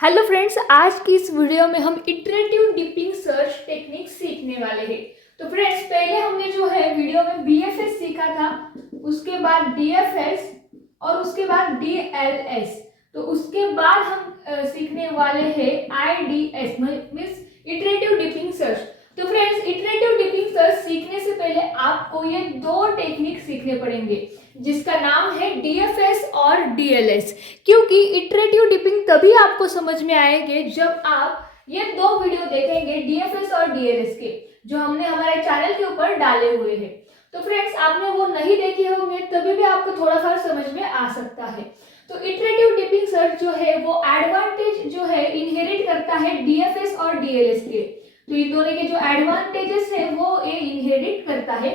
Hello friends, आज की इस वीडियो में हम इटरेटिव डीपिंग सर्च टेक्निक सीखने वाले हैं। तो फ्रेंड्स, पहले हमने जो है वीडियो में बीएफएस सीखा था, उसके बाद डीएफएस और उसके बाद डीएलएस। तो उसके बाद हम सीखने वाले हैं आईडीएस मींस इटरेटिव डीपिंग सर्च। तो फ्रेंड्स, इटरेटिव डीपिंग सर्च सीखने से पहले आपको ये दो टेक्निक सीखने पड़ेंगे जिसका नाम है डीएफएस और डीएलएस। क्योंकि इटरेटिव डीपिंग तभी आपको समझ में आएंगे जब आप ये दो वीडियो देखेंगे डीएफएस और डीएलएस के, जो हमने हमारे चैनल के ऊपर डाले हुए हैं। तो फ्रेंड्स, आपने वो नहीं देखे होंगे तभी भी आपको थोड़ा सा समझ में आ सकता है। तो इटरेटिव डीपिंग सर्च जो है वो एडवांटेज जो है इनहेरिट करता है डीएफएस और डीएलएस के। तो इन दोनों के जो एडवांटेजेस है वो ये इनहेरिट करता है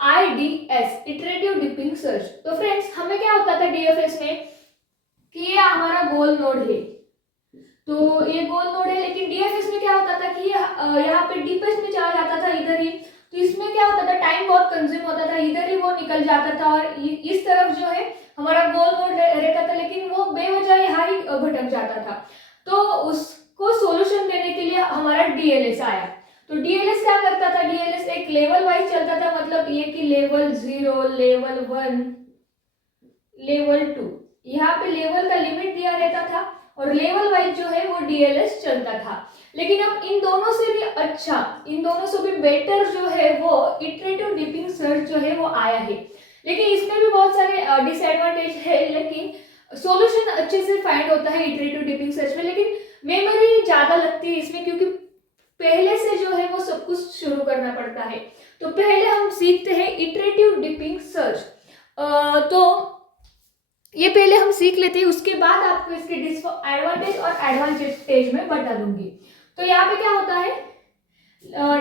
आईडीएस, इटरेटिव डीपिंग सर्च। तो फ्रेंड्स, हमें क्या होता था डीएफएस में कि ये हमारा गोल नोड है, तो ये गोल नोड है, लेकिन डीएफएस में क्या होता था कि यहाँ पे डीपेस्ट में चला जाता था इधर ही। तो इसमें क्या होता था, टाइम बहुत कंज्यूम होता था, इधर ही वो निकल जाता था और इस तरफ जो है हमारा गोल नोड रहता था, लेकिन वो बेवजह यहाँ ही भटक जाता था। तो उसको सोल्यूशन देने के लिए हमारा डीएलएस आया। तो डीएलएस क्या करता था, डीएलएस एक लेवल वाइज चलता था, मतलब ये कि लेवल 0, लेवल 1, लेवल 2, यहाँ पे लेवल का लिमिट दिया रहता था और लेवल वाइज जो है वो डीएलएस चलता था। लेकिन अब इन दोनों से भी अच्छा, इन दोनों से भी बेटर जो है वो इटरेटिव डीपिंग सर्च जो है वो आया है। लेकिन इसमें भी बहुत सारे डिसएडवांटेज है, लेकिन सॉल्यूशन अच्छे से फाइंड होता है इटरेटिव डीपिंग सर्च में, लेकिन मेमोरी ज्यादा लगती है इसमें, क्योंकि पहले से जो है वो सब कुछ शुरू करना पड़ता है। तो पहले हम सीखते हैं इटरेटिव डीपिंग सर्च। तो ये पहले हम सीख लेते हैं, उसके बाद आपको इसके एडवांटेज और एडवांटेज में बता दूंगी। तो यहाँ पे क्या होता है,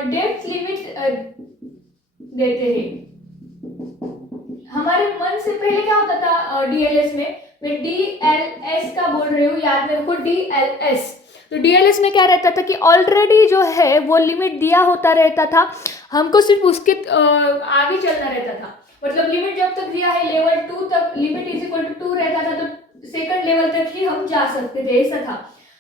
डेप्थ लिमिट देते हैं। हमारे मन से पहले क्या होता था डीएलएस में, मैं डीएलएस का बोल रही हूँ, याद में रखो डीएलएस। तो डीएलएस में क्या रहता था कि ऑलरेडी जो है वो लिमिट दिया होता रहता था, हमको सिर्फ उसके आगे चलना रहता था। मतलब लिमिट जब तक दिया है लेवल 2 तक, लिमिट इज इक्वल टू 2 रहता था, तो सेकंड लेवल तक ही हम जा सकते थे, ऐसा था।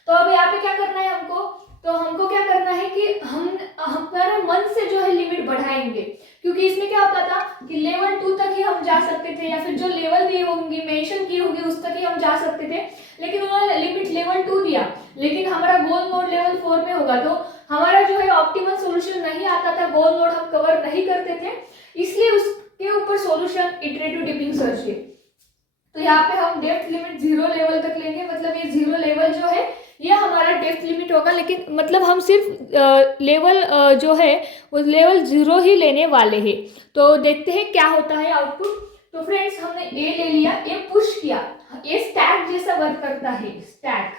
तो अब यहाँ पे क्या करना है हमको, तो हमको क्या करना है कि हम हमारे मन से जो है लिमिट बढ़ाएंगे, क्योंकि इसमें क्या होता था कि लेवल 2 तक ही हम जा सकते थे, या फिर जो लेवल दी होंगी मेंशन की होगी उस तक ही हम जा सकते थे। लेकिन उन्होंने लिमिट लेवल 2 दिया, लेकिन हमारा गोल नोड लेवल 4 में होगा, तो हमारा जो है ऑप्टिमल सोल्यूशन नहीं आता था, गोल नोड हम कवर नहीं करते थे, इसलिए उसके ऊपर सोल्यूशन इटरेटिव डीपिंग सर्च है। तो यहाँ पे हम डेप्थ लिमिट 0 लेवल तक लेंगे, मतलब ये 0 लेवल जो है ये हमारा डेप्थ लिमिट होगा, लेकिन मतलब हम सिर्फ लेवल जो है वो लेवल 0 ही लेने वाले हैं। तो देखते हैं क्या होता है आउटपुट। तो फ्रेंड्स, हमने ए ले लिया, ए पुश किया, ये स्टैक जैसा वर्क करता है, stack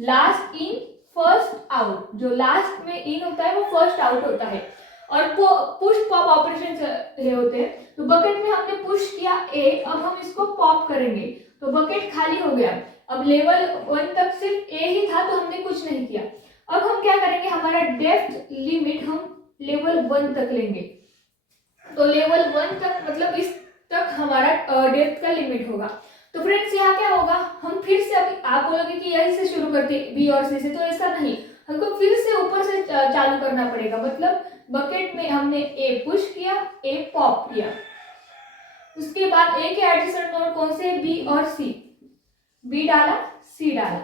last in first out, जो लास्ट में इन होता है वो फर्स्ट आउट होता है, और पुश पॉप ऑपरेशन होते हैं। तो बकेट में हमने पुश किया ए, अब हम इसको पॉप करेंगे, तो बकेट खाली हो गया। अब लेवल 1 तक सिर्फ ए ही था, तो हमने कुछ नहीं किया। अब हम क्या करेंगे, हमारा डेप्थ लिमिट हम लेवल 1 तक लेंगे। तो लेवल 1 तक मतलब इस तक हमारा डेप्थ का लिमिट होगा। तो फ्रेंड्स, यहाँ क्या होगा, हम फिर से, अभी आप बोलोगे कि यहीं से शुरू करते बी और सी से, तो ऐसा नहीं, हमको फिर से ऊपर से चालू करना पड़ेगा। मतलब बकेट में हमने ए पुश किया, ए पॉप किया, उसके बाद ए के एडजेसेंट नोड कौन से, बी और सी, बी डाला, सी डाला,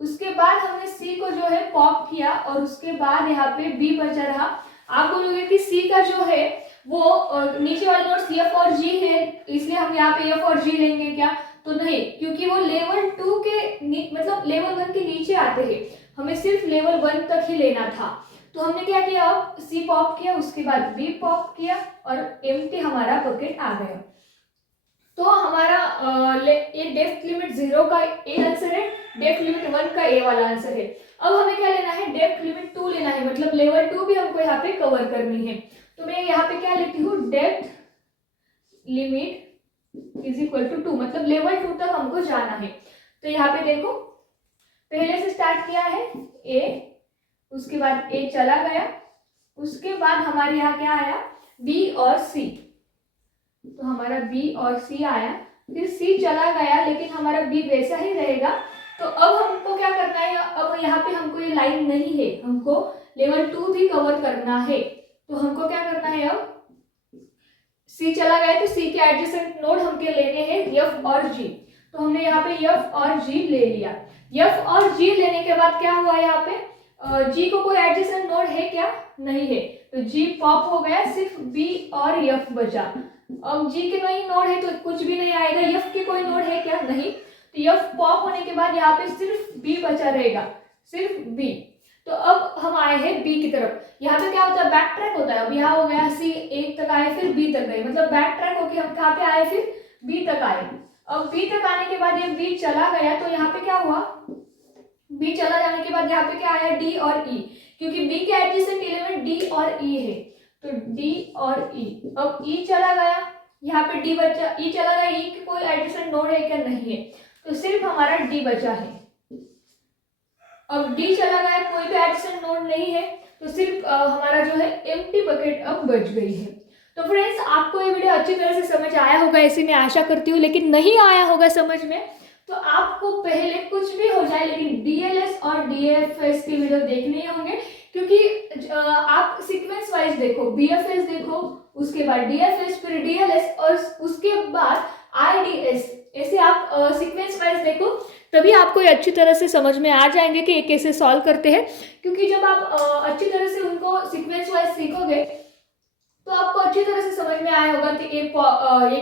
उसके बाद हमने सी को जो है पॉप किया, और उसके बाद यहाँ पे बी बचा रहा। आप बोलोगे कि सी का जो है वो नीचे वाले नोड सी एफ और जी है, इसलिए हम यहाँ पे एफ और जी लेंगे क्या, तो नहीं, क्योंकि वो लेवल 2 के मतलब लेवल 1 के नीचे आते हैं, हमें सिर्फ लेवल 1 तक ही लेना था। तो हमने क्या किया, अब सी पॉप किया, उसके बाद बी पॉप किया, और एम्प्टी हमारा बकेट आ गया। तो हमारा ये डेप्थ लिमिट 0 का ए आंसर है, डेप्थ लिमिट 1 का ए वाला आंसर है। अब हमें क्या लेना है, डेप्थ लिमिट 2 लेना है, मतलब लेवल 2 भी हमको यहाँ पे कवर करनी है। तो मैं यहाँ पे क्या लेती हूँ, depth limit is equal to 2, मतलब लेवल 2 तक हमको जाना है। तो यहाँ पे देखो, पहले से स्टार्ट किया है ए, उसके बाद ए चला गया, उसके बाद हमारे यहाँ क्या आया, बी और सी, तो हमारा बी और सी आया, फिर सी चला गया, लेकिन हमारा बी वैसा ही रहेगा। तो अब हमको क्या करना है, अब और यहाँ पे हमको ये लाइन नहीं है, हमको लेवल 2 भी कवर करना है। तो हमको क्या करना है, अब सी चला गया तो सी के एडजेसेंट नोड हमके लेने हैं एफ और जी। तो हमने यहाँ पे एफ और जी ले लिया। एफ और जी लेने के बाद क्या हुआ, यहाँ पे जी को कोई एडजेसेंट नोड है क्या, नहीं है, तो जी पॉप हो गया, सिर्फ बी और एफ बचा। अब जी के नहीं नोड है तो कुछ भी नहीं आएगा, एफ के कोई नोड है क्या, नहीं, तो एफ पॉप होने के बाद यहाँ पे सिर्फ बी बचा रहेगा, सिर्फ बी। तो अब हम आए हैं बी की तरफ। यहाँ पे क्या होता है, बैक ट्रैक होता है। अब यहाँ हो गया सी 1 तक आए, फिर बी तक गए, मतलब बैक ट्रैक होके हम कहाँ पे आए, फिर बी तक आए। अब बी तक आने के बाद ये बी चला गया, तो यहाँ पे क्या हुआ, बी चला जाने के बाद यहाँ पे क्या आया, डी और ई, क्योंकि बी के एडजेसेंट एलिमेंट डी और ई है, तो डी और ई। अब ई चला गया, यहाँ पे डी बचा, ई चला गया, ई के कोई एडजेसेंट नोड है क्या, नहीं है, तो सिर्फ हमारा डी बचा है। अब डी चला गया, कोई भी एडजेसेंट नोड नहीं है, तो सिर्फ हमारा जो है एम्प्टी बकेट अब बच गई है। तो फ्रेंड्स, आपको ये वीडियो अच्छी तरह से समझ आया होगा ऐसी मैं आशा करती हूँ, लेकिन नहीं आया होगा समझ में तो आपको पहले कुछ भी हो जाए लेकिन डीएलएस और डीएफएस की वीडियो देखने होंगे, क्योंकि आप सीक्वेंस वाइज देखो, बीएफएस देखो, उसके बाद डीएफएस, फिर डीएलएस और उसके बाद आईडीएस, ऐसे आप सीक्वेंस वाइज देखो, तभी आपको ये अच्छी तरह से समझ में आ जाएंगे कि ये कैसे सॉल्व करते हैं। क्योंकि जब आप अच्छी तरह से उनको सीक्वेंस वाइज सीखोगे तो आपको अच्छी तरह से समझ में आया होगा कि ये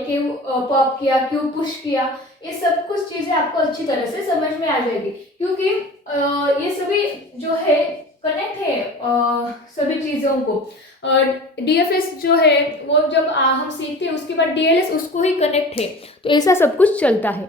क्यों पॉप किया, क्यों पुश किया, ये सब कुछ चीजें आपको अच्छी तरह से समझ में आ जाएगी, क्योंकि ये सभी जो है कनेक्ट है सभी चीज़ों को। डीएफएस जो है वो जब हम सीखते हैं उसके बाद डीएलएस उसको ही कनेक्ट है, तो ऐसा सब कुछ चलता है।